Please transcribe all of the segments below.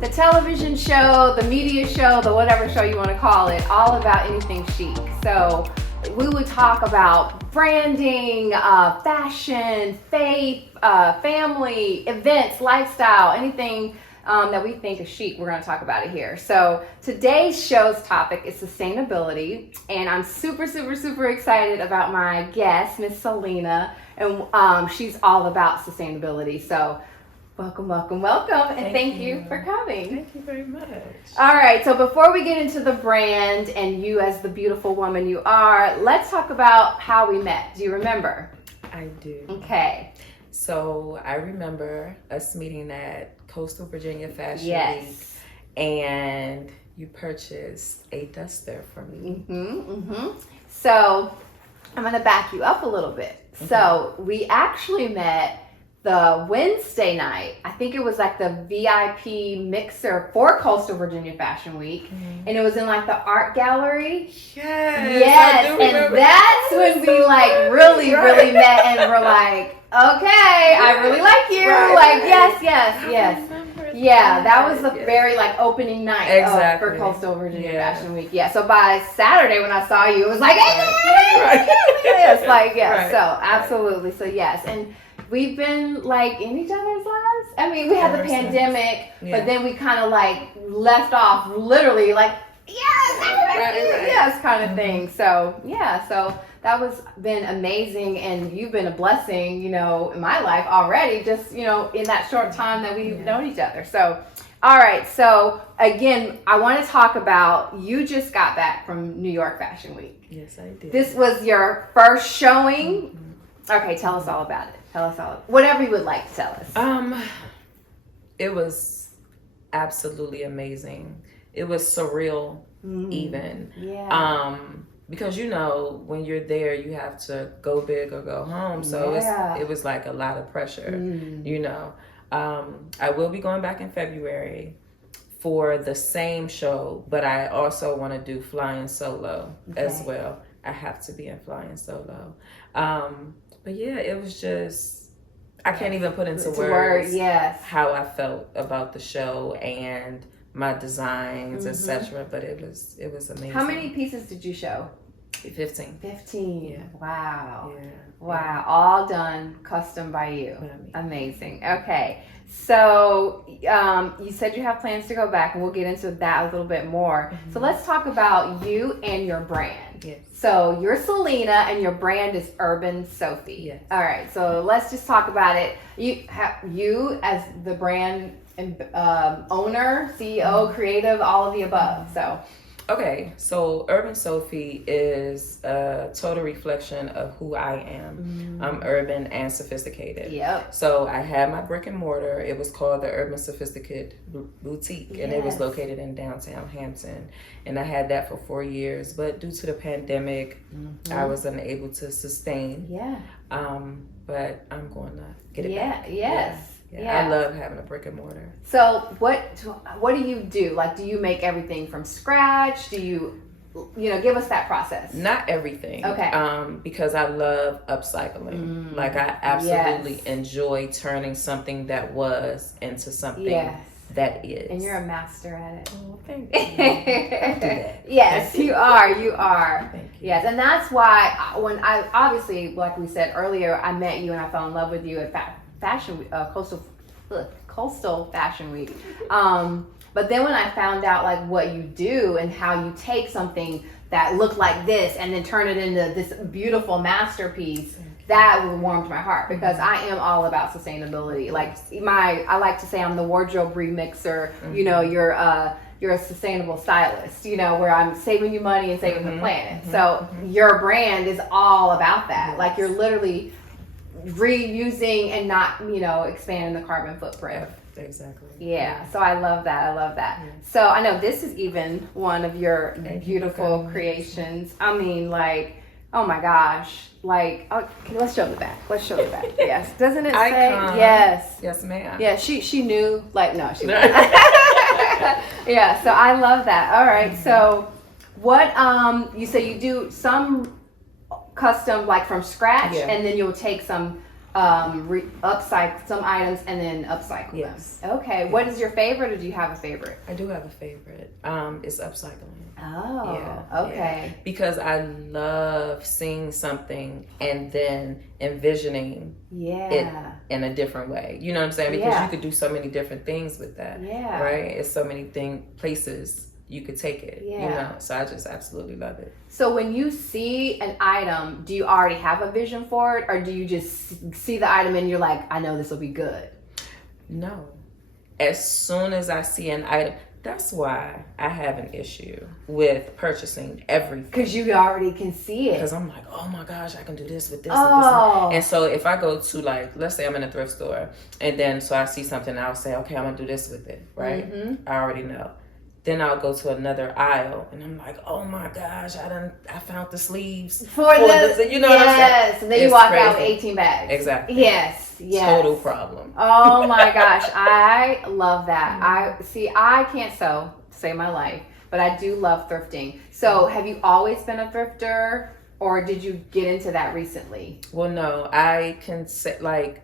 the television show, the media show, the whatever show you want to call it, all about anything chic. So we would talk about branding, fashion, faith, family, events, lifestyle, anything that we think is chic. We're going to talk about it here. So today's show's topic is sustainability, and I'm super excited about my guest, Miss Selena, and she's all about sustainability. So welcome, and thank you for coming. Thank you very much. All right, so before we get into the brand and you as the beautiful woman you are, let's talk about how we met. Do you remember? I do. Okay. So I remember us meeting at Coastal Virginia Fashion Yes. Week, and you purchased a duster for me. So I'm going to back you up a little bit. Okay. So we actually met the Wednesday night. I think it was like the VIP mixer for Coastal Virginia Fashion Week. And it was in like the art gallery. Yes, And that's when we like really met and were like, okay, I really like you. Right. Like, yes. Yeah, that was the very like opening night for Coastal Virginia Fashion Week. Yeah, so by Saturday when I saw you, it was like, hey, yes, like, yes. So absolutely. So yes, and we've been like in each other's lives. I mean, we had the pandemic, but then we kind of like left off literally like, yes, kind of thing. So yeah, so that was been amazing, and you've been a blessing, you know, in my life already, just, you know, in that short time that we've known each other. So, all right. So again, I want to talk about, you just got back from New York Fashion Week. Yes, I did. This was your first showing. Okay, tell us all about it. Tell us all, whatever you would like to tell us. It was absolutely amazing. It was surreal, even. Yeah. Because you know, when you're there, you have to go big or go home. So it was like a lot of pressure, you know. I will be going back in February for the same show, but I also want to do flying solo as well. I have to be in flying solo. But yeah, it was just, I can't even put into words how I felt about the show and my designs, etc. But it was amazing. How many pieces did you show? 15. 15. Yeah. Wow. Yeah. Wow. All done custom by you. Amazing. Okay. So you said you have plans to go back, and we'll get into that a little bit more. So let's talk about you and your brand. Yes. So you're Selena, and your brand is Urban Sophie. Yes. All right. So let's just talk about it. You as the brand owner, CEO, creative, all of the above. So. Okay, so Urban Sophie is a total reflection of who I am. I'm urban and sophisticated. Yep. So I had my brick and mortar. It was called the Urban Sophisticated Boutique, and it was located in downtown Hampton. And I had that for 4 years, but due to the pandemic, I was unable to sustain. Yeah. But I'm going to get it back. Yes. Yeah. I love having a brick and mortar. So what do you do? Like, do you make everything from scratch? Do you give us that process? Not everything. Okay. Because I love upcycling. Like, I absolutely enjoy turning something that was into something that is. And you're a master at it. Oh, thank you. Yes, you are. Thank you. Yes, and that's why when I obviously, like we said earlier, I met you and I fell in love with you at Coastal Fashion Week. But then when I found out like what you do and how you take something that looked like this and then turn it into this beautiful masterpiece, that warmed my heart, because I am all about sustainability. Like I like to say I'm the wardrobe remixer. You know, you're a sustainable stylist, you know, where I'm saving you money and saving the planet. So your brand is all about that. Like, you're literally reusing and not, expanding the carbon footprint. Exactly. Yeah. So I love that. Yeah. So I know this is even one of your beautiful creations. I mean, like, oh my gosh. Like, okay, let's show the back. Yes. Doesn't it say? Yes. Yes, ma'am. Yeah. She knew. Like, no, she. Yeah. So I love that. All right. So what? You say you do some custom, like from scratch, and then you'll take some upcycle some items and then upcycle Yes. them. Okay. Yes. What is your favorite, or do you have a favorite? I do have a favorite. It's upcycling. Oh, Yeah, okay. yeah. Because I love seeing something and then envisioning it in a different way. You know what I'm saying? Because you could do so many different things with that. Yeah. Right? It's so many places you could take it. Yeah. You know? So I just absolutely love it. So when you see an item, do you already have a vision for it, or do you just see the item and you're like, I know this will be good? No. As soon as I see an item, that's why I have an issue with purchasing everything. Because you already can see it. Because I'm like, oh my gosh, I can do this with this and this. And so if I go to, like, let's say I'm in a thrift store, and then so I see something, I'll say, okay, I'm going to do this with it, right? Mm-hmm. I already know. Then I'll go to another aisle, and I'm like, oh my gosh, I found the sleeves for the you know what I'm saying? Yes, and then you walk out with 18 bags. Exactly. Yes. Total problem. Oh my gosh, I love that. I can't sew to save my life, but I do love thrifting. So have you always been a thrifter, or did you get into that recently? Well, no, I can say, like,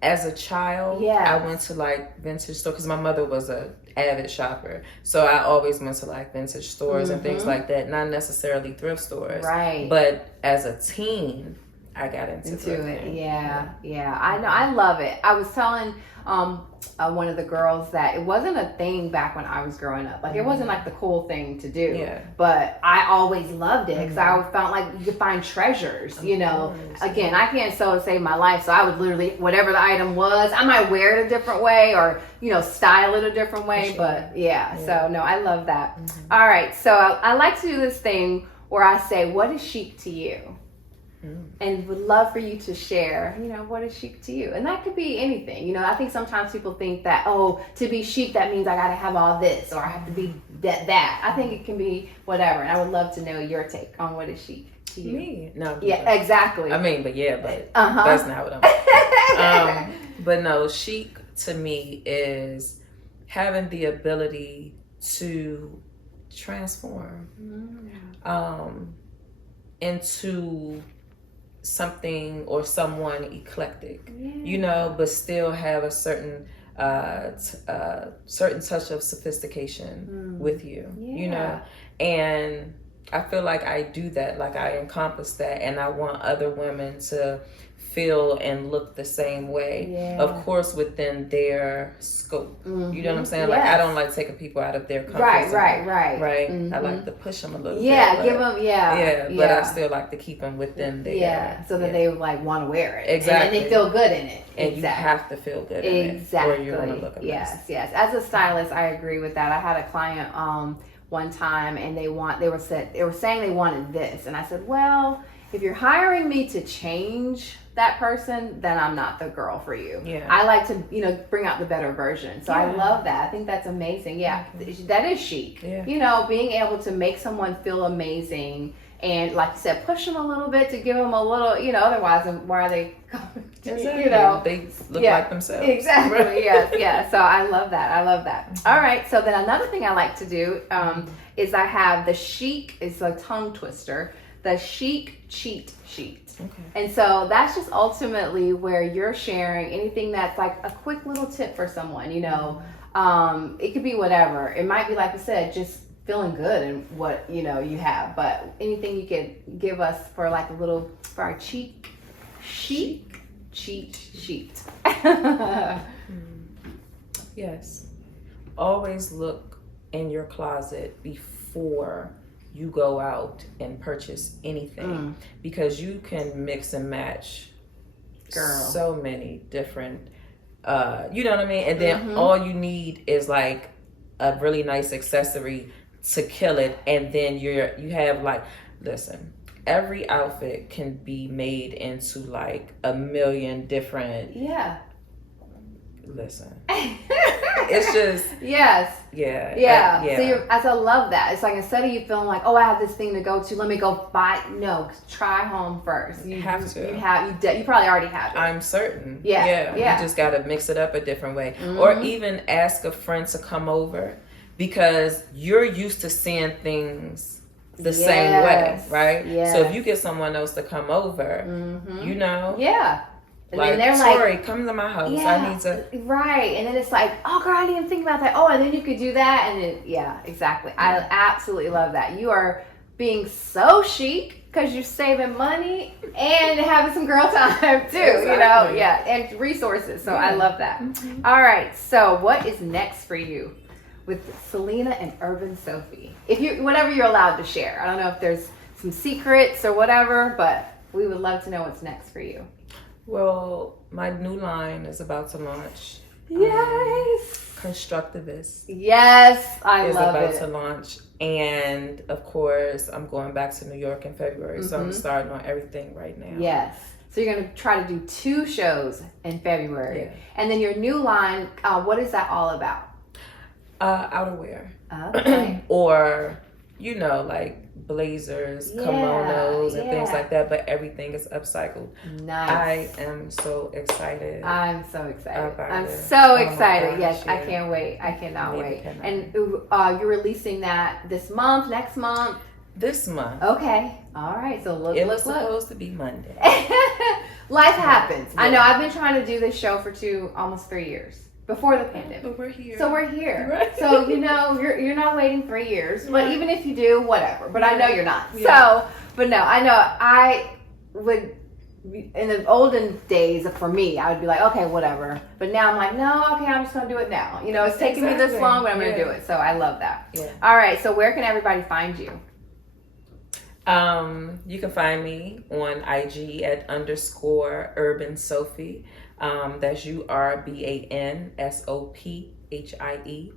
as a child, I went to, like, vintage stores because my mother was a avid shopper. So I always went to, like, vintage stores and things like that, not necessarily thrift stores. Right. But as a teen, I got into thrifting. It. Yeah. I know. I love it. I was telling one of the girls that it wasn't a thing back when I was growing up. Like, it wasn't like the cool thing to do. Yeah. But I always loved it because I always felt like you could find treasures, you know. Again, I can't sew to save my life, so I would literally, whatever the item was, I might wear it a different way or, you know, style it a different way. Sure. But so no, I love that. Mm-hmm. All right, so I like to do this thing where I say, what is chic to you? And would love for you to share, you know, what is chic to you? And that could be anything. You know, I think sometimes people think that, oh, to be chic, that means I got to have all this or I have to be that. I think it can be whatever. And I would love to know your take on what is chic to you. Me? No. Yeah, exactly. I mean, but that's not what I'm but no, chic to me is having the ability to transform into something or someone eclectic, you know, but still have a certain certain touch of sophistication with you, you know. And I feel like I do that, like I encompass that, and I want other women to feel and look the same way, of course within their scope. You know what I'm saying? Like, I don't like taking people out of their comfort zone. Right. I like to push them a little bit. Give them, but I still like to keep them within their so that they like want to wear it. Exactly. And they feel good in it. And you have to feel good in it, or you're going to look a mess. Yes. As a stylist, I agree with that. I had a client one time, and they were saying they wanted this, and I said, well, if you're hiring me to change that person, then I'm not the girl for you. I like to, you know, bring out the better version. So I love that. I think that's amazing. That is chic. You know, being able to make someone feel amazing, and like you said, push them a little bit to give them a little, you know, otherwise why are they coming to exactly. you know, they look like themselves. Exactly. Yes. So I love that. All right, so then another thing I like to do is I have the Chic, it's a tongue twister, the Chic cheat sheet. Okay. And so that's just ultimately where you're sharing anything that's like a quick little tip for someone, you know. It could be whatever. It might be, like you said, just feeling good in what, you know, you have. But anything you could give us for like a little, for our chic cheat sheet. Yes. Always look in your closet before you go out and purchase anything, because you can mix and match so many different you know what I mean, and then all you need is like a really nice accessory to kill it, and then you have like, listen, every outfit can be made into like a million different listen. It's just So I love that. It's like, instead of you feeling like, oh, I have this thing to go to, let me go buy. No, try home first. You probably already have it. I'm certain. You just got to mix it up a different way, or even ask a friend to come over, because you're used to seeing things the same way, right? So if you get someone else to come over, you know, And like, then they're Tori, like, come to my house. yeah, I need to. Right. And then it's like, oh, girl, I didn't even think about that. Oh, and then you could do that. And then, yeah, exactly. I absolutely love that. You are being so chic because you're saving money and having some girl time too, Exactly. you know? Yeah, and resources. So I love that. Mm-hmm. All right. So what is next for you with Selena and Urban Sophie? If you, whatever you're allowed to share. I don't know if there's some secrets or whatever, but we would love to know what's next for you. Well, my new line is about to launch. Yes. Constructivist Yes, I is love about it. to launch. And of course, I'm going back to New York in February. So I'm starting on everything right now. Yes. So you're going to try to do 2 shows in February. Yeah. And then your new line, what is that all about? Outerwear. Okay. Or, you know, like blazers, Yeah, kimonos, and things yeah. like that. But everything is upcycled. Nice. I am so excited. I'm so excited. about I'm it. so Oh my excited. gosh, Yes, I yeah. can't wait. I cannot Neither wait. can I. And you're releasing that this month, next month? This month. Okay. All right. So look, It was look. supposed to be Monday. Life happens. I Yeah. know. I've been trying to do this show for almost 3 years before the pandemic. But we're here. So we're here. Right. So you know you're not waiting 3 years, but Right. even if you do, whatever. But I know you're not. Yeah. So, but no, I know I would. In the olden days, for me, I would be like, okay, whatever. But now I'm like, no, okay, I'm just gonna do it now. You know, it's taking me this Exactly. long, but I'm gonna Yeah. do it. So I love that. Yeah. All right. So where can everybody find you? You can find me on IG at _Urban Sophie. That's URBANSOPHIE.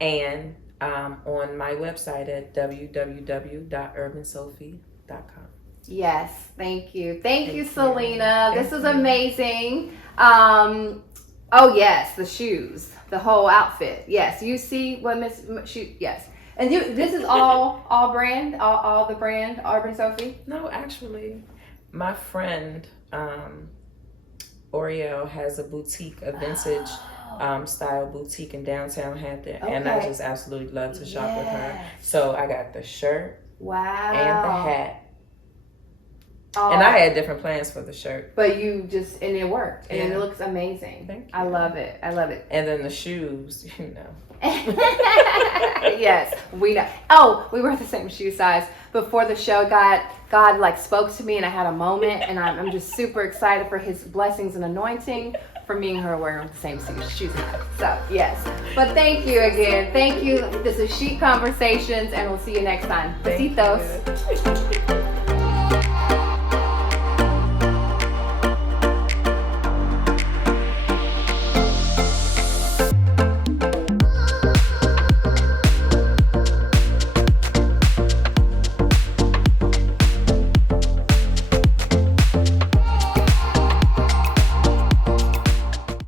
And on my website at www.urbansophie.com. Yes, thank you. Thank you, you. Selena. This Thank is you. amazing. Oh yes, the shoes, the whole outfit. Yes, you see what yes. And this is all brand, all the brand, Urban Sophie? No, actually, my friend Oriel has a boutique, a vintage style boutique in downtown Hampton. And I Okay. just absolutely love to shop with her. Yes. So I got the shirt Wow. and the hat. Oh, And I had different plans for the shirt. but you just, and it worked. And Yeah. it looks amazing. Thank I you. love it. I love it. And then the shoes, you know. Yes, we know. Oh, we were the same shoe size. Before the show, God like spoke to me, and I had a moment, and I'm just super excited for His blessings and anointing for me and her wearing the same shoe size. So yes, but thank you again. Thank you. This is Chic Conversations, and we'll see you next time. Thank Besitos. you.